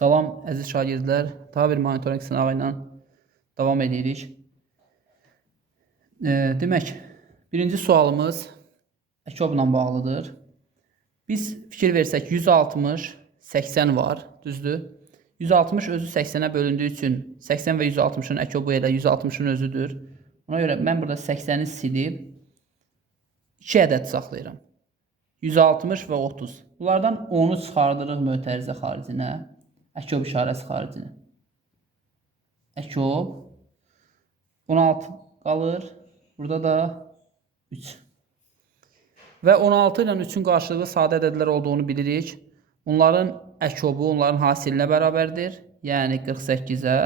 Salam əziz şagirdlər, daha bir monitorinq sınağı ilə davam edirik. Demək, birinci sualımız əkobla bağlıdır. Biz fikir versək 160, 80 var, düzdür? 160 özü 80-ə bölündüyü üçün 80 və 160-ın əkobu elə 160-ın özüdür. Ona görə mən burada 80-i silib 2 ədəd saxlayıram. 160 və 30. Bunlardan 10-u çıxardırıq mötərizə xaricinə. Əkob işarəsi xaricinə. Əkob 16 qalır. Burada da 3. Və 16 ilə 3-ün qarşılığı sadə ədədlər olduğunu bilirik. Onların əkobu onların hasilinə bərabərdir. Yəni 48-ə.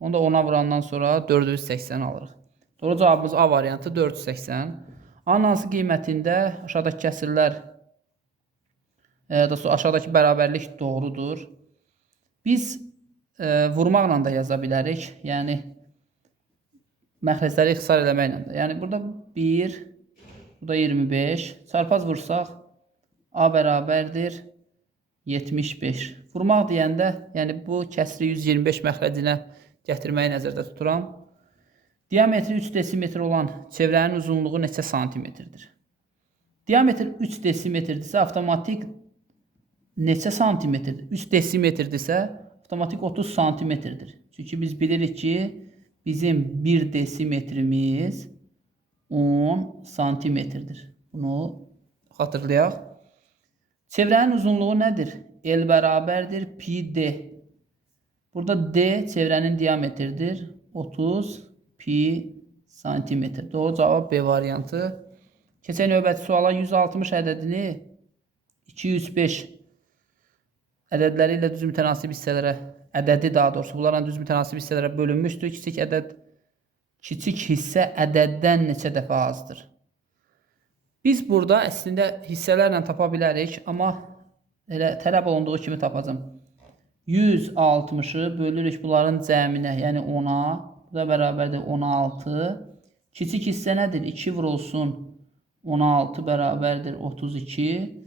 Onu da 10-a vurandan sonra 480 alırıq. Doğru cavabımız A variantı 480. A-nın hansı qiymətində aşağıdakı kəsirlər, aşağıdakı bərabərlik doğrudur. Biz vurmaqla da yaza bilərik. Yəni məxrəcləri ixtisar eləməklə də. Yəni burada 1, burada 25. Çarpaz vursaq A bərabərdir 75. Vurmaq deyəndə, yəni bu kəsri 125 məxrəcinə gətirməyi nəzərdə tuturam. Diametri 3 desimetr olan çevrənin uzunluğu neçə santimetrdir? Diametr 3 desimetrdirsə, avtomatik neçə santimetrdir? 3 desimetrdirsə, avtomatik 30 santimetrdir. Çünki biz bilirik ki, bizim 1 desimetrimiz 10 santimetrdir. Bunu xatırlayaq. Çevrənin uzunluğu nədir? L bərabərdir pi d. Burada d çevrənin diametridir. 30 pi santimetr. Doğru cavab B variantı. Keçək növbəti suala. 160 ədədini 205 ədədləri ilə düz mütənasib hissələrə, ədədi daha doğrusu, bunlarla düz mütənasib hissələrə bölünmüşdür. Kiçik hissə ədəddən neçə dəfə azdır? Biz burada əslində hissələrlə tapa bilərik, amma elə tələb olunduğu kimi tapacağım. 160-ı bölürük bunların cəminə, yəni 10-a. Bu da bərabərdir 16. Kiçik hissə nədir? 2 vurulsun 16 bərabərdir 32.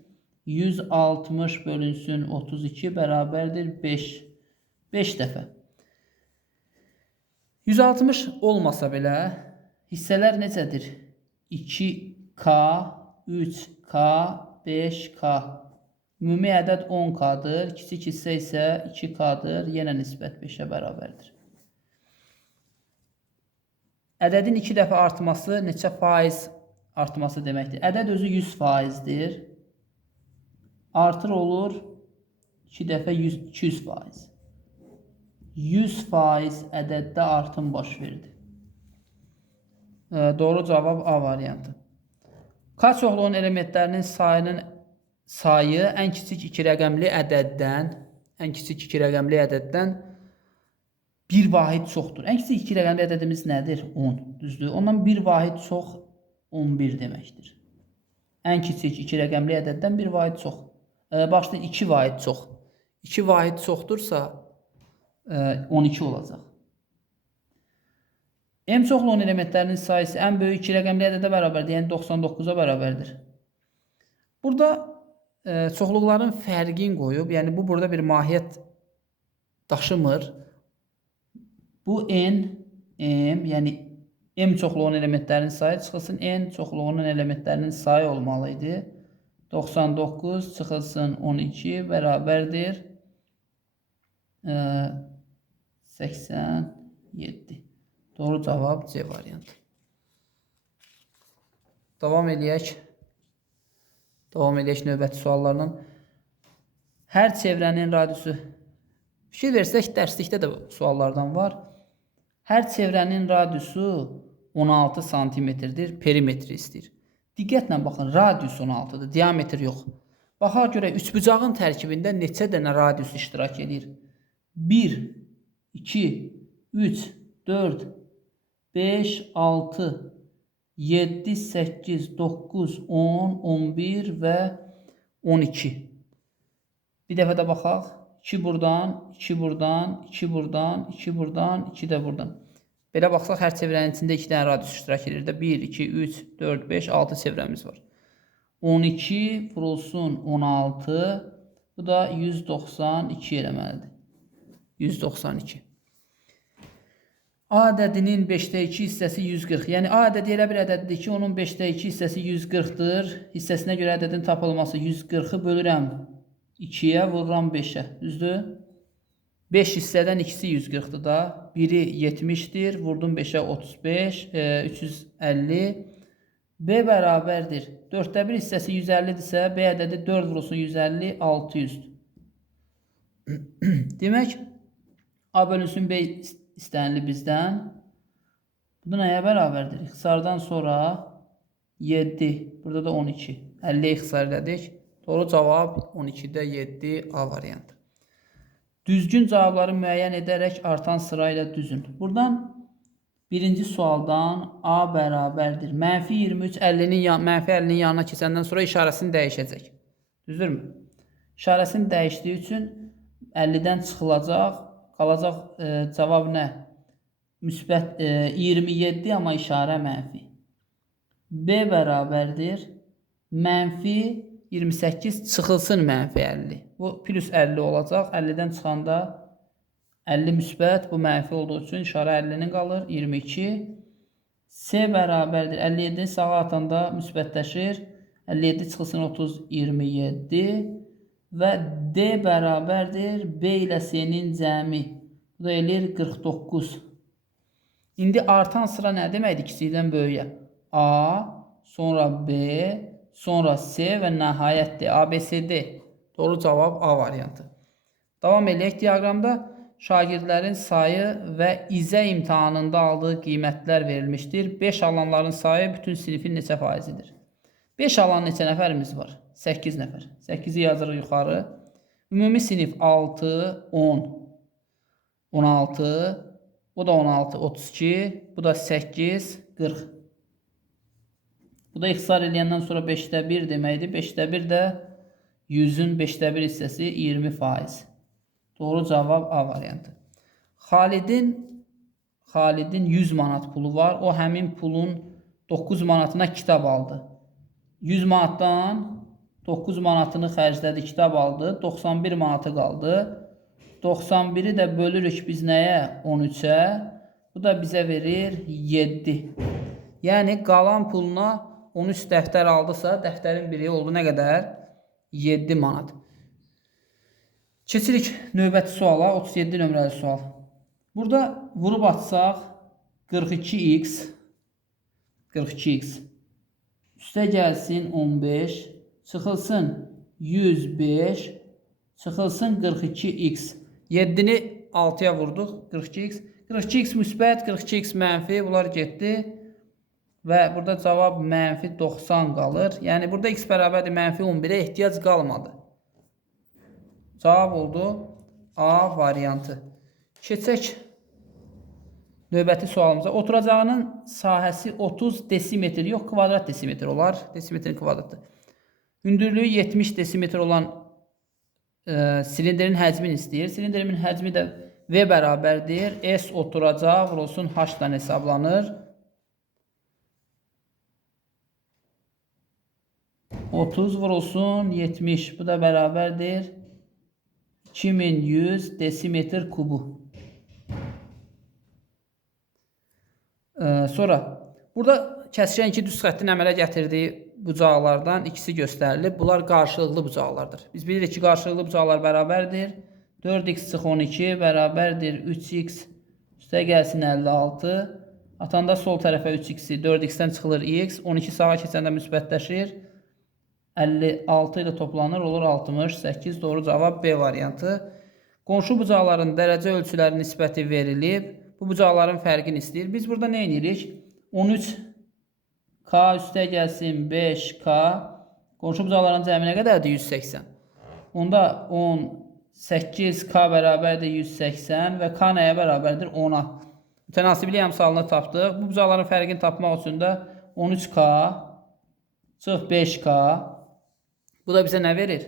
160 bölünsün 32 bərabərdir 5. 5 dəfə. 160 olmasa belə hissələr necədir? 2K, 3K, 5K. Ümumi ədəd 10K-dır. Kiçik hissə isə 2K-dır. Yenə nisbət 5-ə bərabərdir. Ədədin 2 dəfə artması neçə faiz artması deməkdir? Ədəd özü 100%-dir. Artır olur 2 dəfə 200%. 100% ədəddə artım baş verdi. Doğru cavab A variantı. K çoxluğunun elementlərinin sayı ən kiçik 2 rəqəmli ədəddən bir vahid çoxdur. Ən kiçik 2 rəqəmli ədədimiz nədir? 10. Düzdür. Ondan bir vahid çox 11 deməkdir. Ən kiçik 2 rəqəmli ədəddən bir vahid çox. Başlayın 2 vahid çox. 2 vahid çoxdursa 12 olacaq. M çoxluğunun elementlərinin sayısı ən böyük 2 rəqəmli ədədə bərabərdir. Yəni 99-a bərabərdir. Burada çoxluqların fərqini qoyub, yəni bu burada bir mahiyyət daşımır. Bu n, m, yəni m çoxluğunun elementlərinin sayı çıxılsın n çoxluğunun elementlərinin sayı olmalıydı. 99 çıxılsın 12 bərabərdir 87. Doğru cavab C variantı. Davam edək növbəti suallarla. Hər çevrənin radiusu, fikir versək dərslikdə də suallardan var. Hər çevrənin radiusu 16 santimetrdir, perimetri istəyir. Diqqətlə baxın, radius 16-dır, diametr yox. Baxaq görək, üçbucağın tərkibində neçə dənə radius iştirak edir? 1, 2, 3, 4, 5, 6, 7, 8, 9, 10, 11 və 12. Bir dəfə də baxaq. 2 buradan, 2 buradan, 2 buradan, 2 buradan, 2 də buradan. Belə baxsaq, hər çevrənin içində 2 dənə radius iştirak edir. 1, 2, 3, 4, 5, 6 çevrəmiz var. 12 vurulsun 16 Bu da 192 eləməlidir. 192. A ədədinin 5'də 2 hissəsi 140. Yəni A ədədi elə bir ədəddir ki, onun 5'də 2 hissəsi 140'dır. Hissəsinə görə ədədin tapılması 140'ı bölürəm 2'yə, vururam 5'ə. Düzdür? 5 hissədən ikisi 140'dır da. Biri 70'dir. Vurdum 5'ə 35, 350. B bərabərdir. 4'də 1 hissəsi 150'dirsə, B ədədi 4 vurulsun 150, 600'dür. Demək, A bölünsün B istənili bizdən. Bu da nəyə bərabərdir? İxtisardan sonra 7. Burada da 12. 50'yi ixtisar elədik. Doğru cavab 12'də 7 A variantı. Düzgün cavabları müəyyən edərək artan sırayla düzün. Buradan birinci sualdan A bərabərdir. Mənfi 23 mənfi 50'nin yanına keçəndən sonra işarəsini dəyişəcək. Düzdürmü? İşarəsini dəyişdiyi üçün 50'dən çıxılacaq. Qalacaq cavab nə? Müsbət 27, amma işarə mənfi. B bərabərdir. Mənfi 28 çıxılsın mənfi 50. Bu plus 50 olacaq. 50'dən çıxanda 50 müsbət, bu mənfi olduğu üçün işarə 50'nin qalır. 22. C bərabərdir. 57'ni sağa atanda müsbətləşir. 57 çıxılsın 30, 27. Və D bərabərdir. B ilə C-nin cəmi. Bu da eləyir 49. İndi artan sıra nə deməkdir? Kiçikdən böyüyə. A, sonra B, sonra C və nəhayət D. A, B, C, D. Doğru cavab A variantı. Davam eləyək. Diaqramda şagirdlərin sayı və izə imtahanında aldığı qiymətlər verilmişdir. 5 alanların sayı bütün sinifin neçə faizidir? 5 alan neçə nəfərimiz var? 8 nəfər. 8'i yazırıq yuxarı. Ümumi sinif 6, 10, 16, bu da 16, 32, bu da 8, 40. Bu da ixtisar eləyəndən sonra 5'də 1 deməkdir. 5'də 1 də 100'ün 5'də 1 hissəsi 20%. Doğru cavab A variantı. Xalidin 100 manat pulu var. O həmin pulun 9 manatına kitab aldı. 100 manatdan 9 manatını xərclədi, kitab aldı. 91 manatı qaldı. 91'i də bölürük biz nəyə? 13'ə. Bu da bizə verir 7. Yəni qalan puluna 13 dəftər aldısa, dəftərin biri oldu nə qədər? 7 manat. Keçirik növbəti suala, 37 nömrəli sual. Burada vurub atsaq 42x üstə gəlsin 15, çıxılsın 105, çıxılsın 42x. 7'ni 6'ya vurduq, 42x. 42x müsbət, 42x mənfi, bunlar getdi. Və burada cavab mənfi 90 qalır. Yəni burada x bərabərdir mənfi 11'ə ehtiyac qalmadı. Cavab oldu A variantı. Keçək növbəti sualımıza. Oturacağının sahəsi 30 desimetr, yox kvadrat desimetr olar. Desimetrin kvadratı. Hündürlüyü 70 desimetr olan silindirin həcmini istəyir. Silindirimin həcmi də V bərabərdir. S oturacaq vurulsun H-dan hesablanır. 30 vurulsun 70. Bu da bərabərdir 2100 desimetr kubu. Sonra burada kəskin iki düz xəttin əmələ gətirdiyi bucaqlardan ikisi göstərilib. Bunlar qarşılıqlı bucaqlardır. Biz bilirik ki, qarşılıqlı bucaqlar bərabərdir. 4x çıx 12 bərabərdir 3x üstə gəlsin 56. Atanda sol tərəfə 3x-i 4x-dən çıxılır x. 12 sağa keçəndə müsbətləşir. 56 ilə toplanır, olur 68. Doğru cavab B variantı. Qonşu bucaqların dərəcə ölçüləri nisbəti verilib. Bu bucaqların fərqini istəyir. Biz burada nə edirik? 13K üstə gəlsin 5K. Qonşu bucaqların cəmi nə qədərdir? 180. Onda 18K bərabərdir 180 və K nəyə bərabərdir? 10'a. Mütənasiblik əmsalını tapdıq. Bu bucaqların fərqini tapmaq üçün də 13K çıx 5K. Bu da bizə nə verir?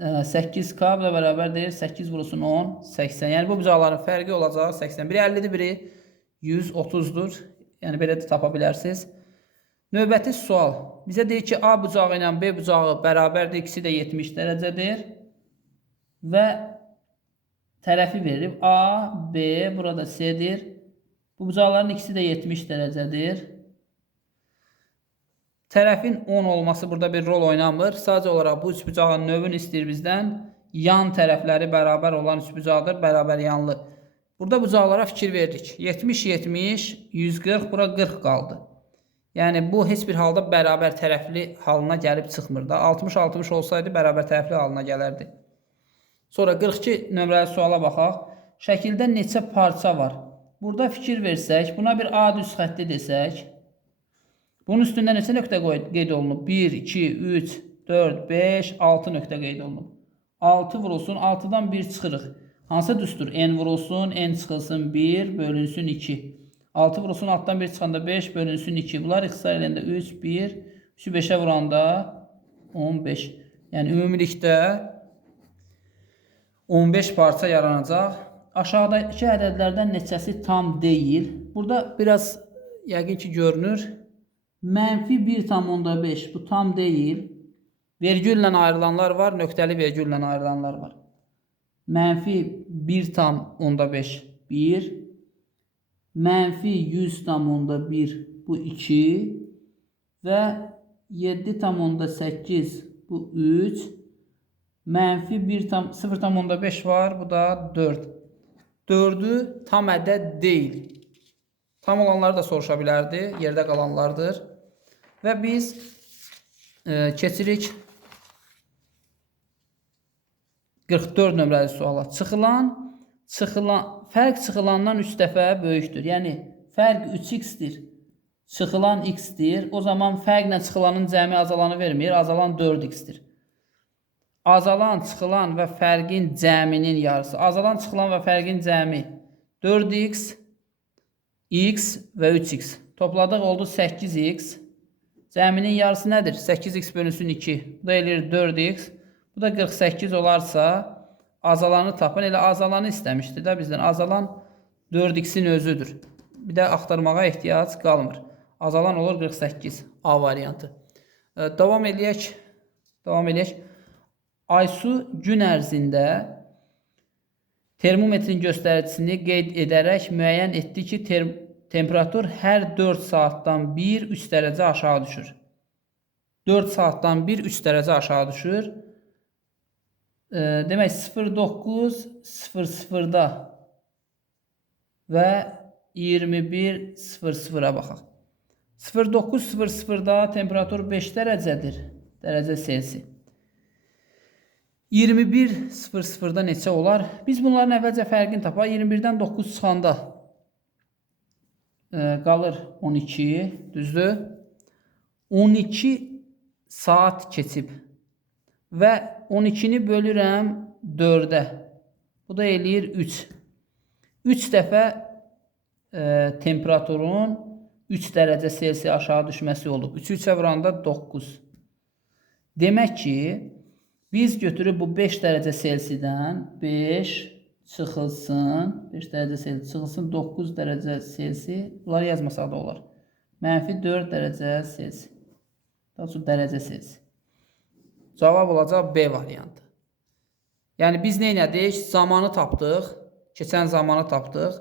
8K bu da bərabərdir 8 vurulsun 10, 80. Yəni bu bucaqların fərqi olacaq 80. Biri 50'dir, biri 130'dur. Yəni belə də tapa bilərsiniz. Növbəti sual. Bizə deyir ki, A bucağı ilə B bucağı bərabərdir. İkisi də 70 dərəcədir. və tərəfi verilib. A, B, burada C'dir. Bu bucaqların ikisi də 70 dərəcədir. Tərəfin 10 olması burada bir rol oynamır. Sadəcə olaraq bu üçbucağın növünü istəyir bizdən. Yan tərəfləri bərabər olan üçbucaqdır, bərabər yanlı. Burada bucaqlara fikir veririk. 70, 70, 140, bura 40 qaldı. Yəni bu heç bir halda bərabər tərəfli halına gəlib çıxmır da. 60, 60 olsaydı bərabər tərəfli halına gələrdi. Sonra 42 nömrəli suala baxaq. Şəkildə neçə parça var? Burada fikir versək, buna bir A düz xətti desək, bunun üstündə neçə nöqtə qeyd olunub? 1, 2, 3, 4, 5, 6 nöqtə qeyd olunub. 6 vurulsun, 6-dan 1 çıxırıq. Hansı düstur? N vurulsun, N çıxılsın 1, bölünsün 2. 6 vurulsun, 6-dan 1 çıxanda 5, bölünsün 2. Bunlar ixtisar eləyəndə 3, 1, 3-ü 5-ə vuranda 15. Yəni ümumilikdə 15 parça yaranacaq. Aşağıdakı ədədlərdən neçəsi tam deyil? Burada biraz yəqin ki görünür. Mənfi 1,5 bu tam deyil. Vergüllə ayrılanlar var, nöqtəli vergüllə ayrılanlar var. Mənfi 1,5 1. Mənfi 100,1 bu 2. Və 7,8 bu 3. Mənfi 0,5 var, bu da 4. 4'ü tam ədəd deyil. Tam olanları da soruşa bilərdi, yerdə qalanlardır. Və biz keçirik 44 nömrəli suala. Fərq çıxılandan 3 dəfə böyükdür. Yəni fərq 3x-dir. Çıxılan x-dir. O zaman fərqlə çıxılanın cəmi azalanı vermir. Azalan 4x-dir. Azalan, çıxılan və fərqin cəminin yarısı. Azalan, çıxılan və fərqin cəmi 4x, x və 3x. Topladıq oldu 8x. Cəminin yarısı nədir? 8x bölünsün 2. Bu da eləyir 4x. Bu da 48 olarsa azalanı tapın. Elə azalanı istəmişdi də bizdən. Azalan 4x-in özüdür. Bir də axtarmağa ehtiyac qalmır. Azalan olur 48. A variantı. Davam eləyək. Aysu gün ərzində termometrin göstəricisini qeyd edərək müəyyən etdi ki, temperatur hər 4 saatdan 1 3 dərəcə aşağı düşür. 4 saatdan 1 3 dərəcə aşağı düşür. Demək 09:00-da və 21:00-a baxaq. 09:00-da temperatur 5 dərəcədir. Dərəcə Selsi. 21:00-da neçə olar? Biz bunların əvvəlcə fərqini tapaq. 21-dən 9 çıxanda qalır 12, düzdür? 12 saat keçib və 12-ni bölürəm 4-ə. Bu da eləyir 3. 3 dəfə temperaturun 3 dərəcə Selsi aşağı düşməsi olub. 3-ü 3-ə vuranda 9. Demək ki, biz götürüb bu 5 dərəcə Selsidən 5 çıxılsın, 5 dərəcə Selsi çıxılsın, 9 dərəcə Selsi, bunları yazmasaq da olar. Mənfi 4 dərəcə Selsi. Daha sonra dərəcə Selsi. Cavab olacaq B variantı. Yəni biz nə elədik? Zamanı tapdıq, keçən zamanı tapdıq.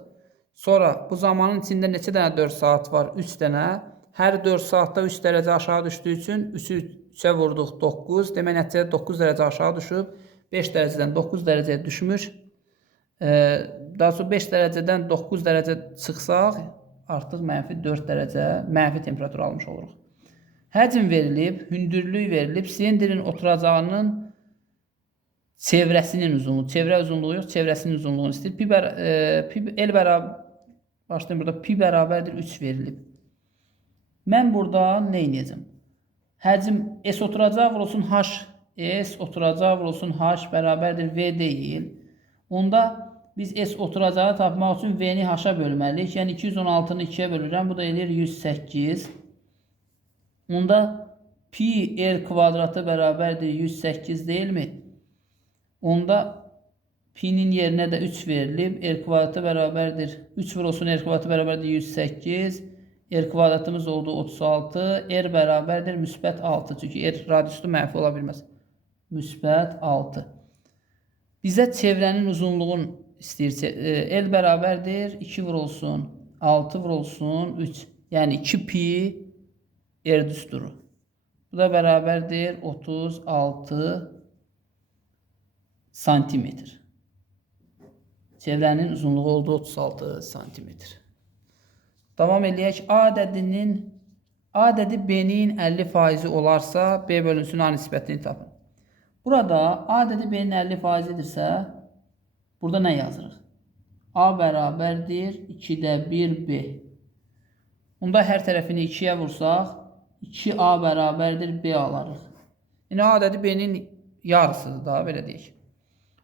Sonra bu zamanın içində neçə dənə 4 saat var? 3 dənə. Hər 4 saatda 3 dərəcə aşağı düşdüyü üçün 3'ü 3'ə vurduq 9. Demək nəticədə 9 dərəcə aşağı düşüb. 5 dərəcədən 9 dərəcəyə düşmüş. Daha sonra 5 dərəcədən 9 dərəcə çıxsaq, artıq mənfi 4 dərəcə mənfi temperatur almış oluruq. Həcm verilib, hündürlük verilib, silindrin oturacağının çevrəsinin uzunluğu, çevrə uzunluğu yox, çevrəsinin uzunluğunu istəyir. Başlayın burada pi bərabərdir 3 verilib. Mən burada nə edəcəm? Həcm S oturacağı vurulsun H, S oturacağı vurulsun H bərabərdir V deyil. Onda biz S oturacağı tapmaq üçün V-ni H-a bölməliyik. Yəni 216-nı 2-yə bölürəm. Bu da eləyir 108. Onda pi R kvadratı bərabərdir 108 deyilmi? Onda pi-nin yerinə də 3 verilib. R kvadratı bərabərdir. 3 vurulsun R kvadratı bərabərdir 108. R kvadratımız oldu 36. R bərabərdir müsbət 6. Çünki R radiusu mənfi ola bilməz. Müsbət 6. Bizə çevrənin uzunluğun istəyir. L bərabərdir 2 vurulsun 6 vurulsun 3. Yəni 2 pi r düsturu. Bu da bərabərdir 36 santimetr. Çevrənin uzunluğu oldu 36 santimetr. Davam eləyək. A ədədi B-nin 50% olarsa, B bölünsün A nisbətini tapın. Burada A ədədi B-nin 50%dirsə, burada nə yazırıq? A bərabərdir 2-də 1 B. Bunda hər tərəfini 2-yə vursaq, 2A bərabərdir B alarıq. Yəni A ədədi B-nin yarısıdır da, belə deyək.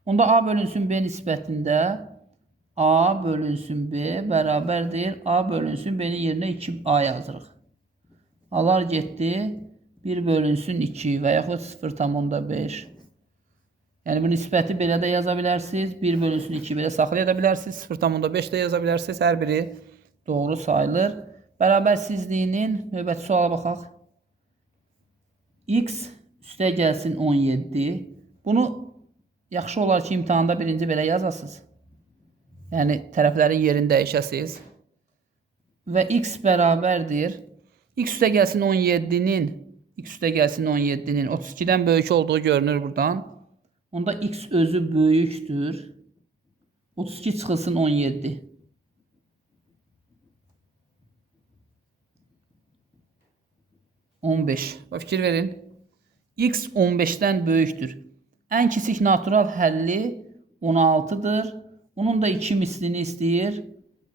Onda A bölünsün B nisbətində A bölünsün B bərabərdir A bölünsün B-nin yerinə 2A yazırıq. Alar getdi 1 bölünsün 2 və yaxud 0,5. Yəni bu nisbəti belə də yaza bilərsiniz. 1 bölünsün 2 belə saxlaya da bilərsiniz. 0,5 də yaza bilərsiniz. Hər biri doğru sayılır. Bərabərsizliyinin növbəti suala baxaq. X üstə gəlsin 17. Bunu yaxşı olar ki, imtahanda birinci belə yazasınız. Yəni tərəflərin yerini dəyişəsiniz. Və x bərabərdir. X üstə gəlsin 17-nin 32-dən böyük olduğu görünür buradan. Onda x özü böyükdür. 32 çıxılsın 17. Fikir verin. X 15-dən böyükdür. Ən kiçik natural həlli 16-dır. Bunun da 2 mislini istəyir.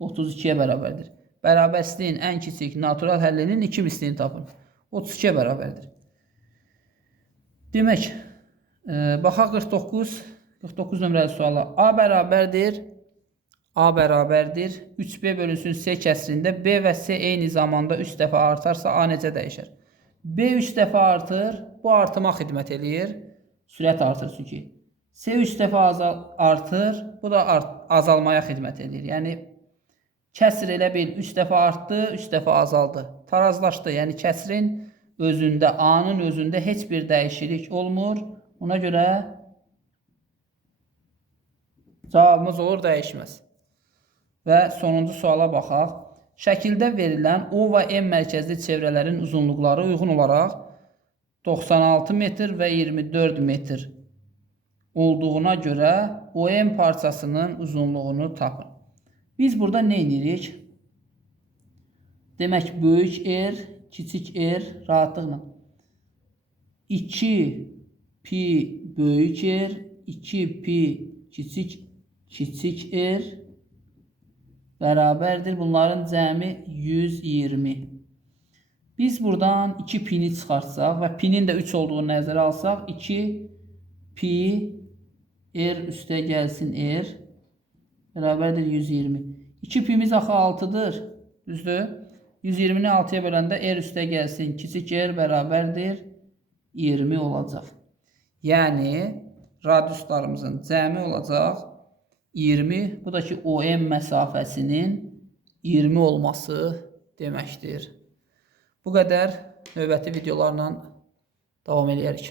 32-yə bərabərdir. Bərabərsizliyin ən kiçik natural həllinin 2 mislini tapın. 32-yə bərabərdir. Demək, baxaq 49 nömrəli suala. A bərabərdir 3B bölünsün C kəsrində B və C eyni zamanda 3 dəfə artarsa A necə dəyişər? B 3 dəfə artır, bu artıma xidmət eləyir. Sürət artır çünki. C 3 dəfə artır, bu da azalmaya xidmət eləyir. Yəni, kəsr elə bil 3 dəfə artdı, 3 dəfə azaldı. Tarazlaşdı, yəni kəsrin özündə, A-nın özündə heç bir dəyişiklik olmur. Ona görə cavabımız olur dəyişməz. Və sonuncu suala baxaq. Şəkildə verilən O və M mərkəzli çevrələrin uzunluqları uyğun olaraq 96 metr və 24 metr olduğuna görə OM parçasının uzunluğunu tapın. Biz burada nə edirik? Demək, böyük R, kiçik R rahatlıqla. 2 pi böyük R, 2 pi kiçik R bərabərdir. Bunların cəmi 120. Biz buradan 2 pini çıxartsaq və pinin də 3 olduğunu nəzərə alsaq, 2 pi R üstə gəlsin R bərabərdir 120. 2 pimiz axı 6-dır. Düzdür? 120-ni 6-ya böləndə R üstə gəlsin. Kiçik R bərabərdir 20 olacaq. Yəni, radiuslarımızın cəmi olacaq 20. Bu da ki, OM məsafəsinin 20 olması deməkdir. Bu qədər. Növbəti videolarla davam edərik.